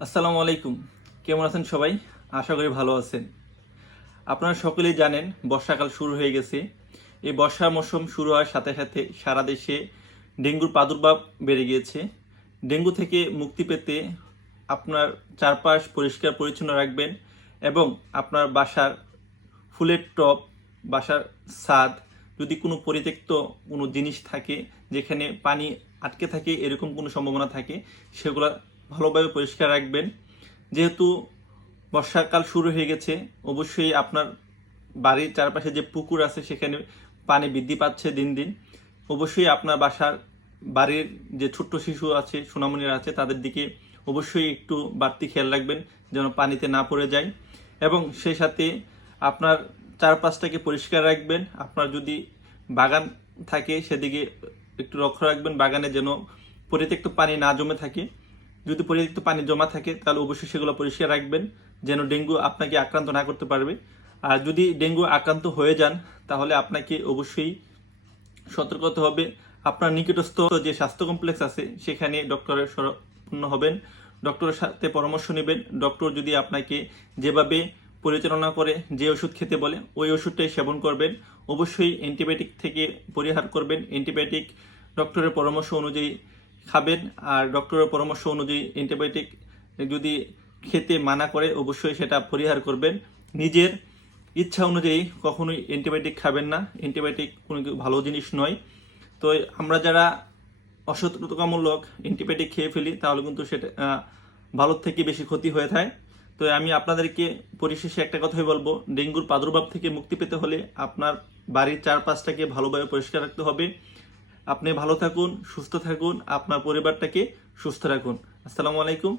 আসসালামু আলাইকুম। কেমন আছেন সবাই? আশা করি ভালো আছেন। আপনারা সকলেই জানেন বর্ষাকাল শুরু হয়ে গেছে। এই বর্ষা মৌসুম শুরু হওয়ার সাথে সাথে সারা দেশে ডেঙ্গুর প্রাদুর্ভাব বেড়ে গিয়েছে। ডেঙ্গু থেকে মুক্তি পেতে আপনার চারপাশ পরিষ্কার পরিচ্ছন্ন রাখবেন এবং আপনার বাসার ফুলের টব, বাসার ছাদ, যদি কোনো পরিত্যক্ত কোনো জিনিস থাকে যেখানে পানি আটকে থাকে এরকম কোনো সম্ভাবনা থাকে সেগুলো ভালোভাবে পরিষ্কার রাখবেন। যেহেতু বর্ষাকাল শুরু হয়ে গেছে, অবশ্যই আপনার বাড়ির চারপাশে যে পুকুর আছে সেখানে পানি বৃদ্ধি পাচ্ছে দিন দিন। অবশ্যই আপনার বাসার বাড়ির যে ছোট্ট শিশু আছে, সোনামণিরা আছে, তাদের দিকে অবশ্যই একটু বাড়তি খেয়াল রাখবেন যেন পানিতে না পড়ে যায়। এবং সেই সাথে আপনার চারপাশটাকে পরিষ্কার রাখবেন। আপনার যদি বাগান থাকে সেদিকে একটু লক্ষ্য রাখবেন, বাগানে যেন পরিত্যক্ত পানি না জমে থাকে। যদি পরিত্যক্ত পানি জমা থাকে তাহলে অবশ্যই সেগুলো পরিষ্কার রাখবেন যেন ডেঙ্গু আপনাকে আক্রান্ত না করতে পারবে। আর যদি ডেঙ্গু আক্রান্ত হয়ে যান তাহলে আপনাকে অবশ্যই সতর্ক হতে হবে। আপনার নিকটস্থ যে স্বাস্থ্য কমপ্লেক্স আছে সেখানে ডক্টরের শরণাপন্ন হবেন, ডক্টরের সাথে পরামর্শ নেবেন। ডক্টর যদি আপনাকে যেভাবে পরিচালনা করে, যে ওষুধ খেতে বলে ওই ওষুধটাই সেবন করবেন। অবশ্যই অ্যান্টিবায়োটিক থেকে পরিহার করবেন। অ্যান্টিবায়োটিক ডক্টরের পরামর্শ অনুযায়ী খাবেন। আর ডক্টরের পরামর্শ অনুযায়ী অ্যান্টিবায়োটিক যদি খেতে মানা করে অবশ্যই সেটা পরিহার করবেন। নিজের ইচ্ছা অনুযায়ী কখনোই অ্যান্টিবায়োটিক খাবেন না। অ্যান্টিবায়োটিক কোনো ভালো জিনিস নয়। তো আমরা যারা অসতর্কতামূলক অ্যান্টিবায়োটিক খেয়ে ফেলি তাহলে কিন্তু সেটা ভালোর থেকে বেশি ক্ষতি হয়ে থাকে। তো আমি আপনাদেরকে পরিশেষে একটা কথাই বলবো, ডেঙ্গুর প্রাদুর্ভাব থেকে মুক্তি পেতে হলে আপনার বাড়ির চারপাশটাকে ভালোভাবে পরিষ্কার রাখতে হবে। আপনি ভালো থাকুন, সুস্থ থাকুন, আপনার পরিবারটাকে সুস্থ রাখুন। আসসালামু আলাইকুম।